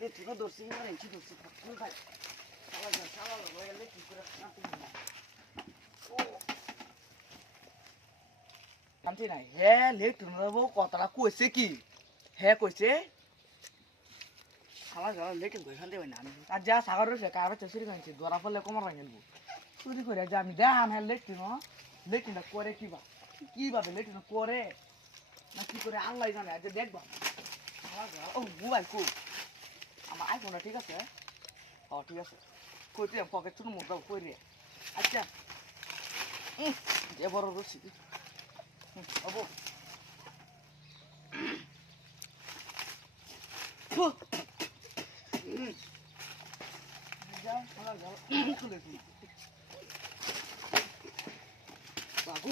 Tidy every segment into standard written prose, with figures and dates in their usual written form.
লেট্রিনও ধরছি না রেঞ্চি ধরছি ফুল খাই শালা রয়ে লেট্রিন করে শান্তি না ও শান্তি নাই হে লেট্রিন দেবো কথাটা কইছে কি হে কইছে শালা লেট্রিন করে শান্তি হয় না আমি আর যা সাগর রয়েছে কার বাচ্চা চুরি করেছি ধরা পড়লে কোমর ভাঙিলবো চুরি করে যে আমি দেখাম হ্যাঁ লেট্রিনটা করে কিভাবে লেট্রিন করে না কি করে আল্লাহ জানে আজ দেখবা ও মোবাইল কো আমার আইফোনটা ঠিক আছে ও ঠিক আছে কই তুই পকেট চুন মুখ দাও কই রে আচ্ছা যে বড় রসি বাবু যা শালা যাও খুলে তুই বাবু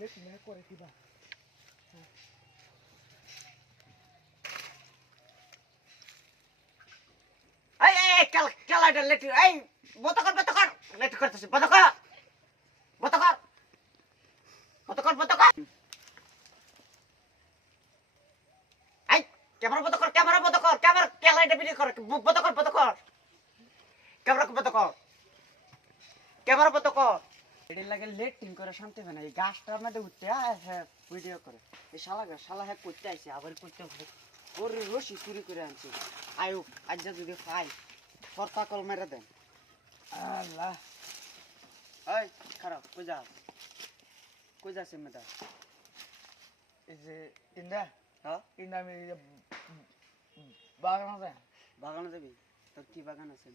লেট মে করে কিবা এই কালাটা লেট এই বতকর লেট করতেছিস বতকর এই ক্যামেরা বতকর কালাটা ভিডিও কর ক্যামেরা বতকর এডি লাগে লেট টিং করে শান্তি হয় না এই গাছটার মধ্যে উঠতে হ্যাঁ ভিডিও করে এই শালা হ্যাঁ করতে আইছে আবার করতে হবে ওর রশি চুরি করে আনছে আয়ু আজ যদি পাই ফরতা কল মেরে দেন আল্লাহ এই খারাপ কই যাচ্ছে মেদা এই যে ইন্দা হ্যাঁ ইন্দা আমি বাগানে যাবি তোর কি বাগান আছে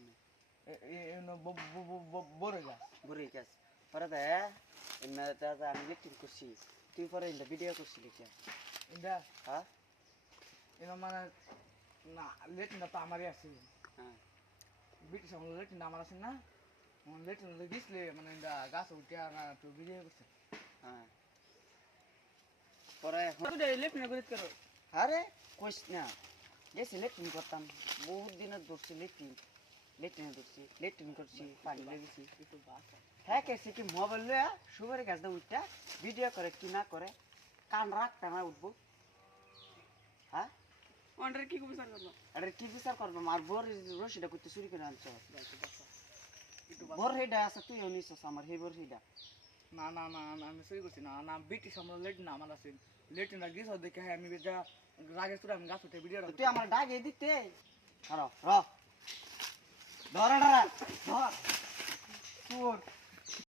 বড়ই গাছ পরে দে আমি লেট্রিন করছি তুই পরে ইন্দা ভিডিও করছিলি কে ইন্দা হ্যাঁ ইন্দা মানে না লেট্রিনটা তো আমারই আছে হ্যাঁ ব্রিটিশ আমল লেট্রিনটা আমার আছে না লেট্রিন গেছলে মানে ইন্দা গাছ উঠে আর তুই ভিডিও করছে হ্যাঁ পরে লেট্রিন করে করো আরে কইস না গেছি লেট্রিন করতাম বহুত দিনের ধরছি লেট্রিন করছি পানি লেগেছি হ্যাঁ কেসে কি মোবাইল লয়া সুপারি গাছ দিয়ে উঠটা ভিডিও করে কি না করে কান রাখতে না উঠবো হ্যাঁ কি বিচার করবো আর বোর রশিটা করতে চুরি করে আনছ বোর হেডা আছে তুই নিস আমার হে বোর হেডা না আমি চুরি করছি না ব্রিটিশ আমরা লেট্রিন আমার আছে লেট্রিনটা গেছ দেখে হ্যাঁ আমি যা রাগে চুরি আমি গাছ উঠে ভিডিও তুই আমার ডাকে দিতে ধর